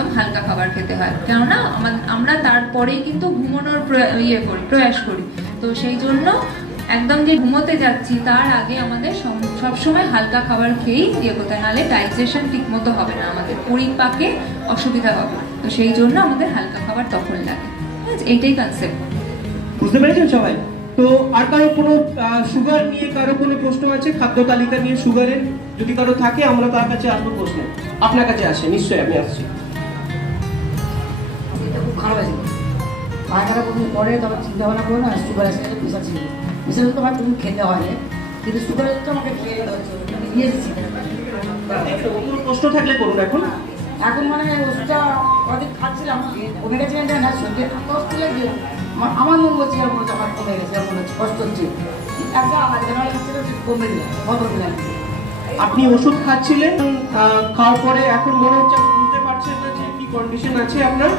একদম হালকা খাবার খেতে হয়, কেননা আমরা তারপরেই কিন্তু ঘুমানোর প্রয়াস করি। তো সেই জন্য একদম যে ঘুমোতে যাচ্ছি তার আগে আমাদের সবসময় হালকা খাবার খেয়েই করতে হয়, নাহলে ডাইজেশন ঠিক মতো হবে না, আমাদের পরিপাকে অসুবিধা হবে। তো সেই জন্য আমাদের হালকা খাবার তখন লাগে। এইটাই কনসেপ্ট। বুঝতে পেরেছেন সবাই? তো আর কারো কোনো সুগার নিয়ে কারো কোনো প্রশ্ন আছে? খাদ্য তালিকা নিয়ে সুগারের যদি কারো থাকে আমরা তার কাছে আসবো প্রশ্ন। আপনার কাছে আসে নিশ্চয়ই, আমি আসছি। এটা খুব খারাপ আছে, পায়খানা প্রথম পরে তবে চিন্তা ভাবনা করো না সুগার আছে, প্রেশার ছিল, প্রেশার তো আমার তুমি খেতে হয় না, কিন্তু সুগারের তো আমাকে খেয়ে যেতে হচ্ছে, নিয়ে এসেছি। কোনো প্রশ্ন থাকলে করুন এখন। এখন মানে ওষুধটা কদিন খাচ্ছিলাম, কমে গেছে না, শরীরে এত কষ্ট লাগছে, আমার মন বলছে আমার যখন কমে গেছে, মনে হচ্ছে কষ্ট হচ্ছে, একটা কমে দিলাম খবর দিলাম। আপনি ওষুধ খাচ্ছিলেন, খাওয়ার পরে এখন মনে হচ্ছে বুঝতে পারছেন না যে কি কন্ডিশন আছে আপনার?